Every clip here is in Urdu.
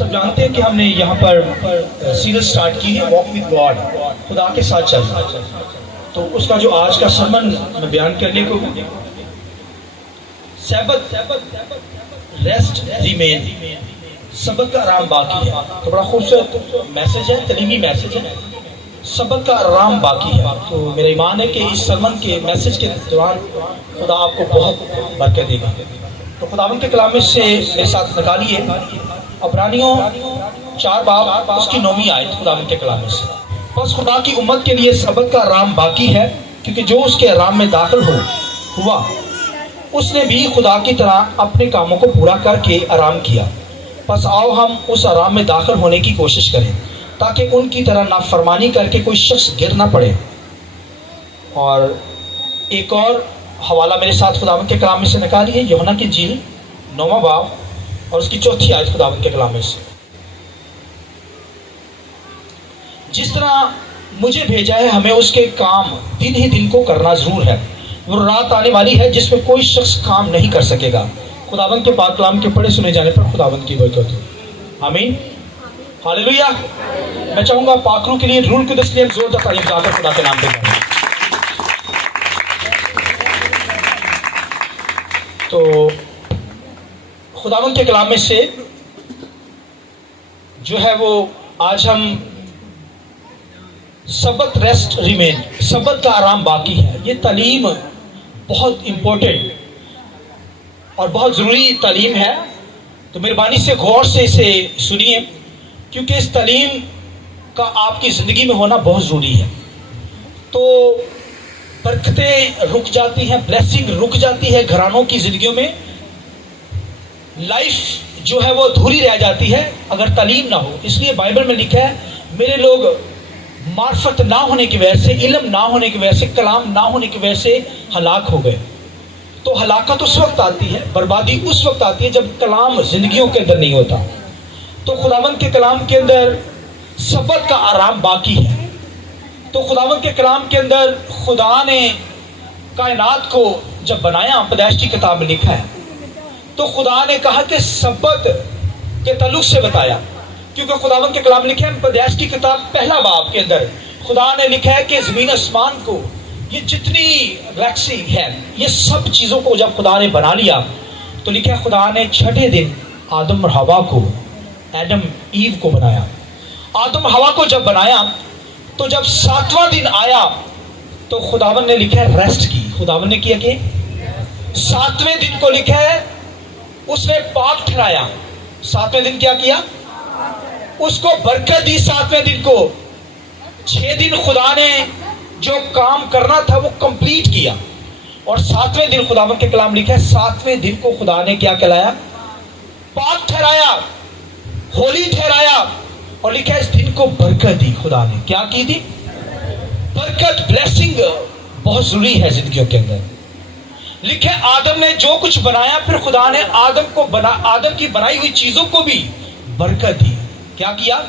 سب جانتے ہیں کہ ہم نے یہاں پر سیریز سٹارٹ کی ہے واک وتھ گاڈ، خدا کے ساتھ چلنا. تو اس کا جو آج کا سرمن میں بیان کرنے کو سبت ریسٹ ریمین، سبت کا آرام باقی ہے. تو بڑا خوبصورت میسج ہے، تعلیمی میسج ہے، سبت کا آرام باقی ہے. تو میرا ایمان ہے کہ اس سرمن کے میسج کے دوران خدا آپ کو بہت برکت دے گا. تو خداوند کے کلام میں سے میرے ساتھ نکالیے عبرانیوں 4 باب اس کی 9ویں آیت خداوند کے کلام میں سے. بس خدا کی امت کے لیے سبت کا آرام باقی ہے، کیونکہ جو اس کے آرام میں داخل ہوا اس نے بھی خدا کی طرح اپنے کاموں کو پورا کر کے آرام کیا. بس آؤ ہم اس آرام میں داخل ہونے کی کوشش کریں تاکہ ان کی طرح نافرمانی کر کے کوئی شخص گر نہ پڑے. اور ایک اور حوالہ میرے ساتھ خداوند کے کلام میں سے نکالیے یوحنا کی انجیل 9واں باب اور اس کی 4تھی آیت خداوند کے کلام میں سے. جس طرح مجھے بھیجا ہے ہمیں اس کے کام دن ہی دن کو کرنا ضرور ہے. وہ رات آنے والی ہے جس میں کوئی شخص کام نہیں کر سکے گا. خداوند کے پاک کلام کے پڑھے سنے جانے پر خداوند کی برکت ہو. آمین، ہاللویہ. میں چاہوں گا پاک روح کے لیے روح القدس کے لیے زوردار تعریف گا کر خدا کے نام پہ کریں. تو خداوند کے کلام میں سے جو ہے وہ آج ہم سبت ریسٹ ریمین، سبت کا آرام باقی ہے. یہ تعلیم بہت امپورٹنٹ اور بہت ضروری تعلیم ہے. تو مہربانی سے غور سے اسے سنیے، کیونکہ اس تعلیم کا آپ کی زندگی میں ہونا بہت ضروری ہے. تو برکتیں رک جاتی ہیں، بلیسنگ رک جاتی ہے گھرانوں کی زندگیوں میں. لائف جو ہے وہ ادھوری رہ جاتی ہے اگر تعلیم نہ ہو. اس لیے بائبل میں لکھا ہے میرے لوگ معرفت نہ ہونے کی وجہ سے، علم نہ ہونے کی وجہ سے، کلام نہ ہونے کی وجہ سے ہلاک ہو گئے. تو ہلاکت اس وقت آتی ہے، بربادی اس وقت آتی ہے جب کلام زندگیوں کے اندر نہیں ہوتا. تو خداوند کے کلام کے اندر سبت کا آرام باقی ہے. تو خداوند کے کلام کے اندر خدا نے کائنات کو جب بنایا، پیدائش کی کتاب میں لکھا ہے، تو خدا نے کہا کہ سبت کے تعلق سے بتایا، کیونکہ خداوند کے کلام لکھا ہے پیدائش کی کتاب 1 باب کے اندر خدا نے لکھا ہے کہ زمین آسمان کو، یہ جتنی گلیکسی ہے، یہ سب چیزوں کو جب خدا نے بنا لیا تو لکھا ہے خدا نے 6 دن آدم اور حوا کو، ایڈم ایو کو بنایا. آدم حوا کو جب بنایا تو جب 7واں دن آیا تو خداوند نے لکھا ہے ریسٹ کی. خداوند نے کیا کہ 7ویں دن کو لکھا ہے اس نے پاک ٹھہرایا. 7ویں دن کیا اس کو برکت دی. 7ویں دن کو 6 دن خدا نے جو کام کرنا تھا وہ کمپلیٹ کیا. اور 7ویں دن خداوند کے کلام لکھا ہے 7ویں دن کو خدا نے کیا کہلایا؟ پاک ٹھہرایا، ہولی ٹھہرایا. اور لکھا ہے اس دن کو برکت دی. خدا نے کیا کی تھی؟ برکت، بلیسنگ بہت ضروری ہے زندگیوں کے اندر. لکھے آدم نے جو کچھ بنایا، پھر خدا نے آدم کی بنائی ہوئی چیزوں کو بھی برکت دی. کیا کیا؟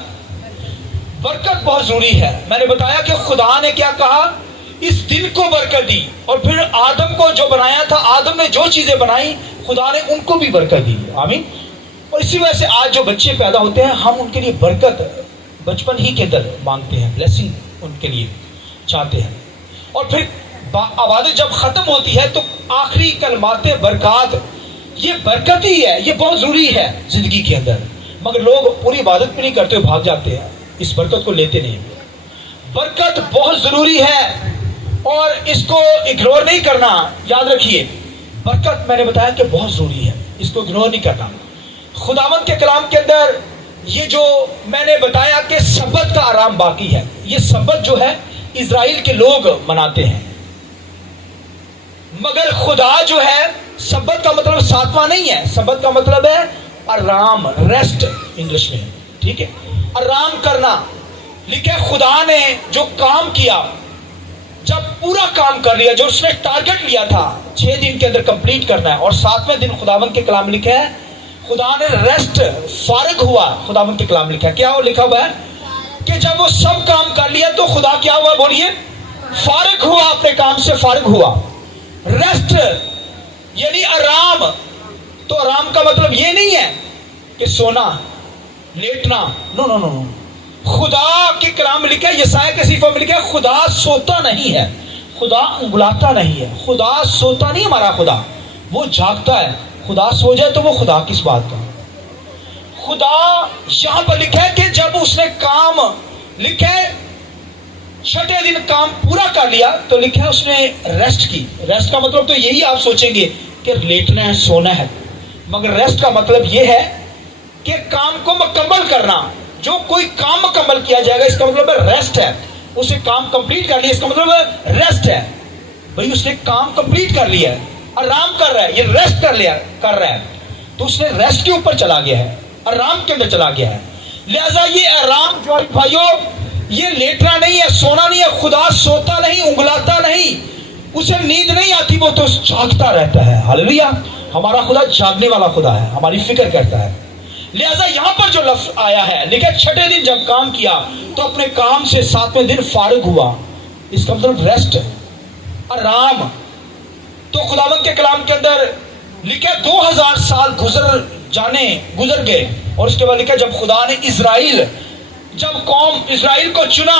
برکت بہت ضروری ہے. میں نے بتایا کہ خدا نے کیا کہا؟ اس دن کو برکت دی. اور پھر آدم کو جو بنایا تھا، آدم نے جو چیزیں بنائی خدا نے ان کو بھی برکت دی. آمین. اور اسی وجہ سے آج جو بچے پیدا ہوتے ہیں ہم ان کے لیے برکت بچپن ہی کے اندر مانگتے ہیں، بلیسنگ ان کے لیے چاہتے ہیں. اور پھر عبادت جب ختم ہوتی ہے تو آخری کلمات برکات، یہ برکت ہی ہے، یہ بہت ضروری ہے زندگی کے اندر. مگر لوگ پوری عبادت بھی نہیں کرتے، بھاگ جاتے ہیں، اس برکت کو لیتے نہیں. برکت بہت ضروری ہے اور اس کو اگنور نہیں کرنا. یاد رکھیے برکت میں نے بتایا کہ بہت ضروری ہے، اس کو اگنور نہیں کرنا. خداوند کے کلام کے اندر یہ جو میں نے بتایا کہ سبت کا آرام باقی ہے، یہ سبت جو ہے اسرائیل کے لوگ مناتے ہیں. مگر خدا جو ہے، سبت کا مطلب 7واں نہیں ہے، سبت کا مطلب ہے آرام، ریسٹ انگلش میں. ٹھیک ہے، آرام کرنا. لکھے خدا نے جو کام کیا، جب پورا کام کر لیا، جو اس نے ٹارگٹ لیا تھا 6 دن کے اندر کمپلیٹ کرنا ہے، اور 7ویں دن خداوند کے کلام لکھا ہے خدا نے ریسٹ، فارغ ہوا. خداوند کے کلام لکھا ہے کیا وہ لکھا ہوا ہے کہ جب وہ سب کام کر لیا تو خدا کیا ہوا؟ بولیے، فارغ ہوا، اپنے کام سے فارغ ہوا. ریسٹ یعنی آرام. تو آرام کا مطلب یہ نہیں ہے کہ سونا، لیٹنا، نو نو نو نو، خدا کے کلام میں لکھا ہے، یسایہ کے صحیفہ میں لکھا ہے خدا سوتا نہیں ہے، خدا انگلاتا نہیں ہے، خدا سوتا نہیں، ہمارا خدا وہ جاگتا ہے۔ خدا سو جائے تو وہ خدا کس بات کا؟ خدا یہاں پر لکھا ہے کہ جب اس نے کام لکھا ہے چھٹے دن کام پورا کر لیا تو لکھا ہے اس نے ریسٹ کی۔ ریسٹ کا مطلب تو یہی آپ سوچیں گے کہ لیٹنا ہے، سونا ہے، مگر ریسٹ کا مطلب یہ ہے کہ کام کو مکمل کرنا۔ جو کوئی کام مکمل کیا جائے گا اس کا مطلب ہے ریسٹ ہے، اسے کام کمپلیٹ کر لیا اس کا مطلب ہے ریسٹ ہے۔ بھئی اس نے کام کمپلیٹ کر لیا ہے، آرام کر رہا ہے، یہ ریسٹ کر رہا ہے، تو اس نے ریسٹ کے اوپر چلا گیا ہے، آرام کے اندر چلا گیا ہے۔ لہذا یہ آرام جو بھائیو یہ لیٹنا نہیں ہے، سونا نہیں ہے۔ خدا سوتا نہیں، انگلاتا نہیں، اسے نیند نہیں آتی، وہ تو جاگتا رہتا ہے۔ ہاللیلویا، ہمارا خدا جاگنے والا خدا ہے، ہماری فکر کرتا ہے۔ لہذا یہاں پر جو لفظ آیا ہے لیکن چھٹے دن جب کام کیا تو اپنے کام سے ساتویں دن فارغ ہوا، اس کا مطلب ریسٹ، آرام۔ تو خداوند کے کلام کے اندر لکھا 2000 سال گزر گئے، اور اس کے بعد لکھا جب خدا نے جب قوم اسرائیل کو چنا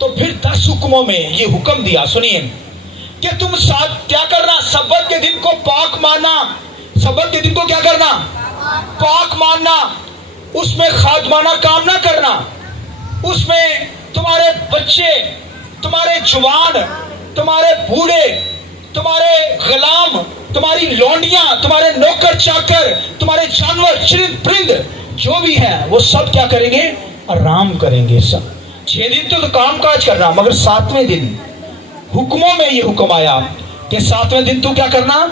تو پھر 10 حکموں میں یہ حکم دیا، سنیے، کہ تم کیا کرنا، سبت کے دن کو پاک ماننا۔ سبت کے دن کو کیا کرنا؟ پاک ماننا، اس میں خادمانہ کام نہ کرنا، اس میں تمہارے بچے، تمہارے جوان، تمہارے بوڑھے، تمہارے غلام، تمہاری لونڈیاں، تمہارے نوکر چاکر، تمہارے جانور، چرند پرند جو بھی ہیں وہ سب کیا کریں گے؟ آرام کریں گے۔ سب 6 دن تو کام کاج کرنا، مگر 7ویں دن حکموں میں یہ حکم آیا کہ 7ویں دن تو کیا کرنا؟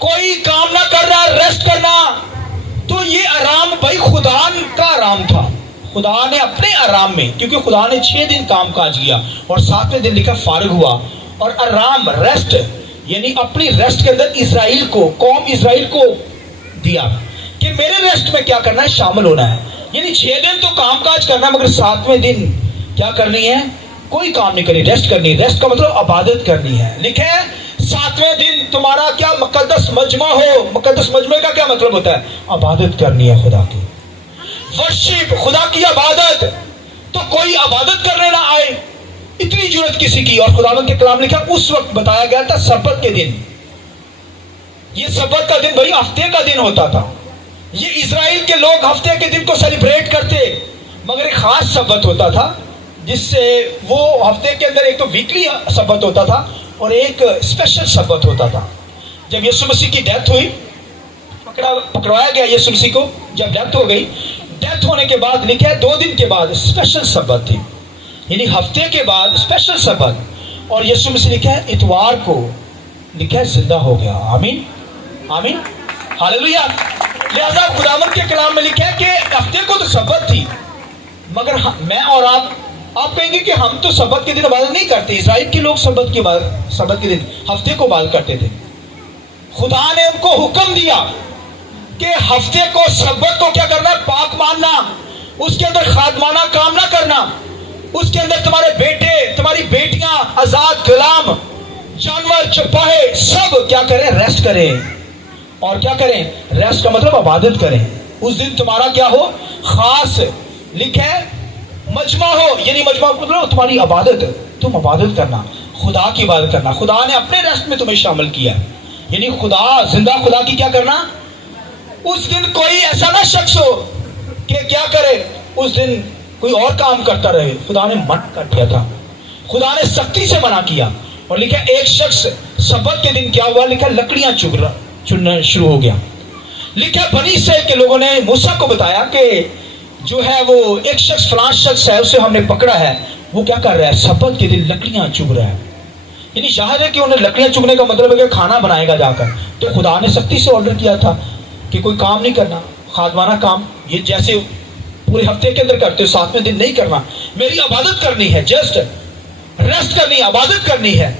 کوئی کام نہ کرنا، ریسٹ کرنا۔ تو یہ آرام بھائی خدا کا آرام تھا، خدا نے اپنے آرام میں، کیونکہ خدا نے 6 دن کام کاج کیا اور 7ویں دن لکھا فارغ ہوا، اور آرام، ریسٹ، یعنی اپنی ریسٹ کے اندر قوم اسرائیل کو دیا کہ میرے ریسٹ میں کیا کرنا ہے؟ شامل ہونا ہے۔ یعنی 6 دن تو کام کاج کرنا، مگر 7ویں دن کیا کرنی ہے؟ کوئی کام نہیں کرنی، ریسٹ کرنی۔ ریسٹ کا مطلب عبادت کرنی ہے۔ لکھا ہے 7ویں دن تمہارا کیا مقدس مجمع ہو۔ مقدس مجمع کا کیا مطلب ہوتا ہے؟ عبادت کرنی ہے، خدا کی ورشپ، خدا کی عبادت۔ تو کوئی عبادت کرنے نہ آئے، اتنی ضرورت کسی کی۔ اور خداوند کے کلام لکھا اس وقت بتایا گیا تھا سبت کے دن۔ یہ سبت کا دن بھائی ہفتے کا دن ہوتا تھا۔ یہ اسرائیل کے لوگ ہفتے کے دن کو سیلیبریٹ کرتے، مگر ایک خاص سبت ہوتا تھا جس سے وہ ہفتے کے اندر ایک تو ویکلی سبت ہوتا تھا اور ایک اسپیشل سبت ہوتا تھا۔ جب یسوع مسیح کی ڈیتھ ہوئی، پکڑوایا گیا یسوع مسیح کو، جب ڈیتھ ہو گئی، ڈیتھ ہونے کے بعد لکھا ہے 2 دن کے بعد اسپیشل سبت تھی، یعنی ہفتے کے بعد اسپیشل سبت۔ اور یسوع مسیح لکھا ہے اتوار کو لکھا ہے زندہ ہو گیا۔ آمین آمین ہاللیلویا۔ لہذا خداوند کے کلام میں لکھا ہے کہ ہفتے کو تو سبت تھی، مگر میں اور آپ کہیں گے کہ ہم تو سبت کے دن عبادت نہیں کرتے۔ اسرائیل کے لوگ سبت کے دن ہفتے کو عبادت کرتے تھے۔ خدا نے ان کو حکم دیا کہ ہفتے کو، سبت کو کیا کرنا؟ پاک ماننا، اس کے اندر خادمانہ کام نہ کرنا، اس کے اندر تمہارے بیٹے، تمہاری بیٹیاں، آزاد غلام، جانور، چپاہے سب کیا کریں؟ ریسٹ کریں۔ اور کیا کریں؟ ریسٹ کا مطلب عبادت کریں۔ اس دن تمہارا کیا ہو؟ خاص لکھا ہے مجمع ہو، یعنی مجمع مطلب تمہاری عبادت، تم عبادت کرنا، خدا کی عبادت کرنا۔ خدا نے اپنے ریسٹ میں تمہیں شامل کیا، یعنی خدا، زندہ خدا کی کیا کرنا؟ اس دن کوئی ایسا نہ شخص ہو کہ کیا کرے، اس دن کوئی اور کام کرتا رہے۔ خدا نے منع کر دیا تھا، خدا نے سختی سے منع کیا۔ اور لکھا ایک شخص سبت کے دن کیا ہوا؟ لکھا لکڑیاں چننا شروع ہو گیا۔ لکھا بنی اسرائیل کے لوگوں نے موسیٰ کو بتایا کہ جو ہے وہ ایک شخص، فلاں شخص ہے، اسے ہم نے پکڑا ہے، وہ کیا کر رہا ہے؟ سبت کے دن لکڑیاں چگ رہا ہے۔ یعنی ظاہر ہے کہ انہیں لکڑیاں چگنے کا مطلب ہے کہ کھانا بنائے گا جا کر۔ تو خدا نے سختی سے آرڈر کیا تھا کہ کوئی کام نہیں کرنا، خادمانہ کام، یہ جیسے پورے ہفتے کے اندر کرتے ہو 7ویں دن نہیں کرنا، میری عبادت کرنی ہے، جسٹ ریسٹ کرنی ہے، عبادت کرنی ہے،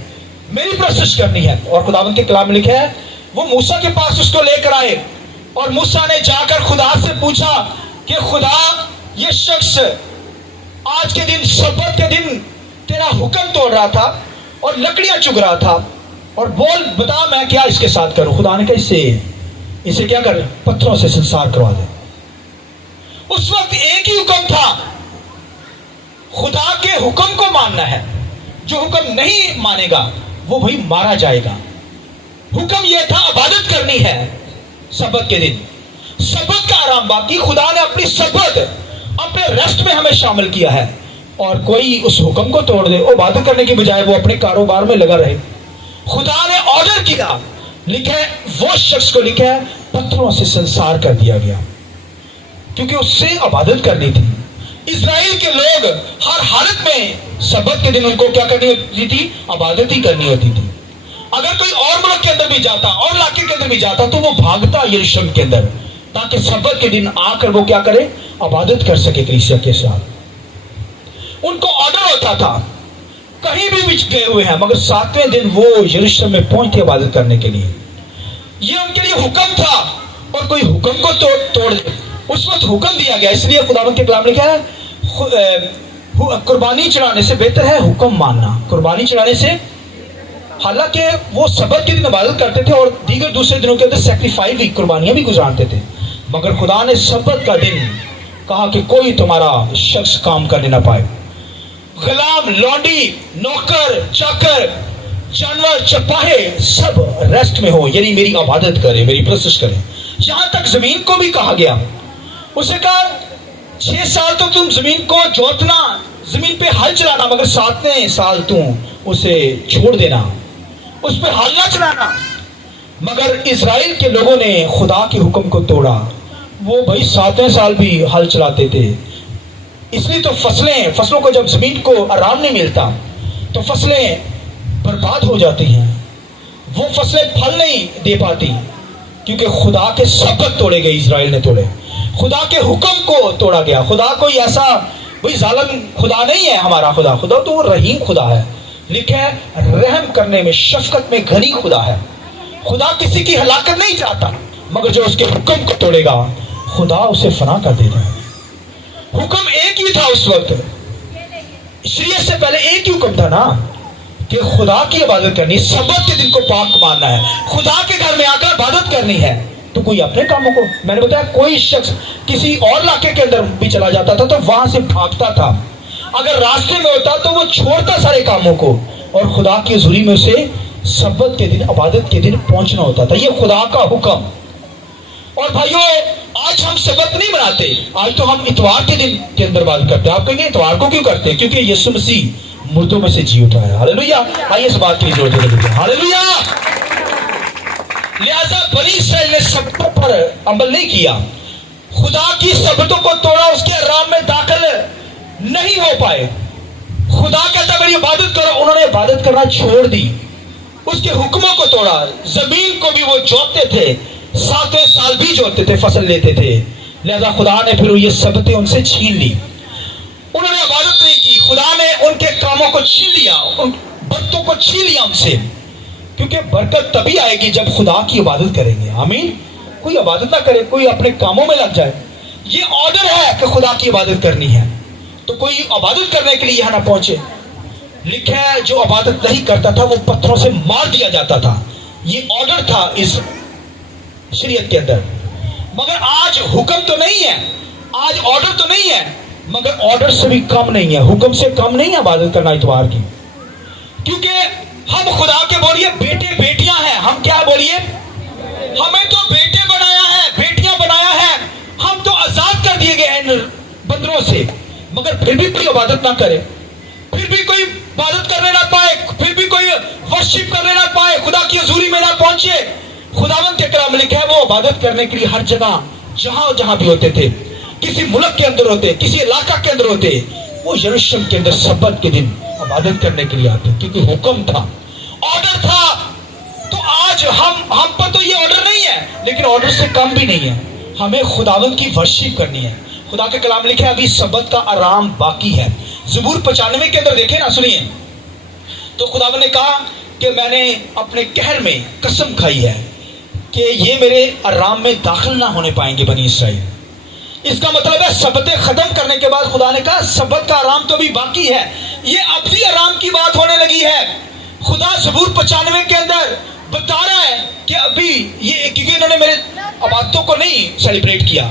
میری پروسیس کرنی ہے۔ اور خداوند کے کلام میں لکھا ہے وہ موسیٰ کے پاس اس کو لے کر آئے، اور موسیٰ نے جا کر خدا سے پوچھا کہ خدا، یہ شخص آج کے دن، سبت کے دن تیرا حکم توڑ رہا تھا اور لکڑیاں چگ رہا تھا، اور بول بتا میں کیا اس کے ساتھ کروں؟ خدا نے کہا اسے کیا کر، پتھروں سے سنسار کروا دے۔ اس وقت ایک ہی حکم تھا، خدا کے حکم کو ماننا ہے. جو حکم نہیں مانے گا وہ بھائی مارا جائے گا. حکم یہ تھا عبادت کرنی ہے سبت کے دن، سبت کا آرام. باقی خدا نے اپنی سبت اپنے ریسٹ میں ہمیں شامل کیا ہے، اور کوئی اس حکم کو توڑ دے، وہ عبادت کرنے کی بجائے وہ اپنے کاروبار میں لگا رہے. خدا نے آرڈر کیا، لکھا ہے وہ شخص کو لکھا ہے پتھروں سے سنسار کر دیا گیا، کیونکہ اس سے عبادت کرنی تھی. اسرائیل کے لوگ ہر حالت میں سبت کے دن ان کو کیا کرنی ہوتی تھی؟ عبادت ہی کرنی ہوتی تھی. اگر کوئی اور ملک کے اندر بھی جاتا، اور علاقے کے اندر بھی جاتا، تو وہ بھاگتا یروشلم کے اندر، تاکہ سبت کے دن آ کر وہ کیا کرے؟ عبادت کر سکے کلیسیا کے ساتھ. ان کو آرڈر ہوتا تھا، کہیں بھی گئے ہوئے ہیں مگر 7ویں دن وہ یروشلم میں پہنچتے عبادت کرنے کے لیے. یہ ان کے لیے حکم تھا، اور کوئی حکم کو توڑ دے. اس وقت حکم دیا گیا، اس لیے خداوند کے کلام نے کہا ہے قربانی چڑھانے سے بہتر ہے حکم ماننا. قربانی چڑھانے سے، حالانکہ وہ سبت کے دن عبادت کرتے تھے اور دیگر دوسرے دنوں کے اندر سیکریفائی بھی، قربانیاں بھی گزارتے تھے، مگر خدا نے سبت کا دن کہا کہ کوئی تمہارا شخص کام کرنے نہ پائے. غلام، لونڈی، نوکر، چاکر، جانور، چپاہے سب ریسٹ میں ہو، یعنی میری عبادت کرے، میری پرستش کرے. یہاں تک زمین کو بھی کہا گیا، اسے کہا 6 سال تو تم زمین کو جوتنا، زمین پہ ہل چلانا، مگر 7ویں سال تم اسے چھوڑ دینا، اس پہ ہل نہ چلانا. مگر اسرائیل کے لوگوں نے خدا کے حکم کو توڑا. وہ بھائی 7ویں سال بھی ہل چلاتے تھے. اس لیے تو فصلوں کو جب زمین کو آرام نہیں ملتا تو فصلیں برباد ہو جاتی ہیں، وہ فصلیں پھل نہیں دے پاتی، کیونکہ خدا کے سبت توڑے گئے. اسرائیل نے توڑے، خدا کے حکم کو توڑا گیا. خدا کوئی ایسا بھائی ظالم خدا نہیں ہے. ہمارا خدا تو وہ رحیم خدا ہے. لکھا ہے رحم کرنے میں، شفقت میں گھنی خدا ہے. خدا کسی کی ہلاکت نہیں چاہتا، مگر جو اس کے حکم کو توڑے گا خدا اسے فنا کر دیتا ہے. حکم ایک ہی تھا اس وقت، شریعت سے پہلے ایک ہی حکم تھا نا، کہ خدا کی عبادت کرنی، سبت کے دن کو پاک ماننا ہے، خدا کے گھر میں آ کر عبادت کرنی ہے. تو کوئی اپنے کاموں کو، میں نے بتایا کوئی شخص کسی اور علاقے کے اندر بھی چلا جاتا تھا تو وہاں سے بھاگتا تھا. اگر راستے میں ہوتا تو وہ چھوڑتا سارے کاموں کو، اور خدا کی حضوری میں اسے سبت کے دن، عبادت کے دن پہنچنا ہوتا تھا. یہ خدا کا حکم. اور بھائیوں، آج ہم سبت نہیں مناتے، آج تو ہم اتوار کے دن کے اندر بات کرتے ہیں. آپ کہیں گے اتوار کو کیوں کرتے ہیں؟ کیونکہ یسوع مسیح مردوں میں سے جی اٹھا ہے. ہاللیلویہ. آئیے اس بات کی ضرورت ہے. ہاللیلویہ. لہذا بنی اسرائیل نے سبتوں پر عمل نہیں کیا، خدا کی سبتوں کو توڑا، اس کے آرام میں داخل نہیں ہو پائے. خدا کہتا میری عبادت کرو، انہوں نے عبادت کرنا چھوڑ دی، اس کے حکموں کو توڑا. زمین کو بھی وہ جوتتے تھے، 7ویں سال بھی جوتتے تھے، فصل لیتے تھے. لہذا خدا نے پھر یہ سبتیں ان سے چھین لی. انہوں نے عبادت نہیں کی، خدا نے ان کے کاموں کو چھین لیا، ان برتوں کو چھین لیا ان سے. کیونکہ برکت تبھی آئے گی جب خدا کی عبادت کریں گے. آمین. کوئی عبادت نہ کرے، کوئی اپنے کاموں میں لگ جائے. یہ آرڈر ہے کہ خدا کی عبادت کرنی ہے، تو کوئی عبادت کرنے کے لیے یہاں نہ پہنچے. لکھا ہے جو عبادت نہیں کرتا تھا وہ پتھروں سے مار دیا جاتا تھا. یہ آرڈر تھا اس شریعت کے اندر. مگر آج حکم تو نہیں ہے، آج آرڈر تو نہیں ہے، مگر آرڈر سے بھی کم نہیں ہے، حکم سے کم نہیں ہے عبادت کرنا اتوار کی. کیونکہ ہم خدا کے بولیے بیٹے بیٹیاں ہیں. ہم کیا بولیے؟ ہمیں تو بیٹے بنایا ہے، بیٹیاں بنایا ہے. ہم تو آزاد کر دیے گئے ہیں بندروں سے، مگر پھر بھی کوئی عبادت نہ کرے، پھر بھی کوئی عبادت کرنے نہ پائے، پھر بھی کوئی ورشپ کرنے نہ پائے، خدا کی حضوری میں نہ پہنچے. خداوند کے کلام میں لکھا ہے وہ عبادت کرنے کے لیے ہر جگہ جہاں بھی ہوتے تھے، کسی ملک کے اندر ہوتے، کسی علاقہ کے اندر ہوتے، وہ یروشلم کے اندر سبت کے دن عبادت کرنے کے لیے آتے، کیونکہ حکم تھا، آرڈر تھا. تو آج ہم پر تو یہ آرڈر نہیں ہے، لیکن آرڈر سے کم بھی نہیں ہے. ہمیں خداوند کی ورشپ کرنی ہے. خدا کے کلام لکھا ہے ابھی سبت کا آرام باقی ہے. زبور 95 کے اندر دیکھیں نا، سنیے. تو خداوند نے کہا کہ میں نے اپنے قہر میں قسم کھائی ہے کہ یہ میرے آرام میں داخل نہ ہونے پائیں گے بنی اسرائیل. اس کا مطلب ہے سبتیں ختم کرنے کے بعد خدا نے کہا سبت کا آرام تو بھی باقی ہے. یہ ابھی آرام کی بات ہونے لگی ہے. خدا زبور 95 کے اندر بتا رہا ہے کہ ابھی یہ، کیونکہ انہوں نے میرے عبادتوں کو نہیں سیلیبریٹ کیا،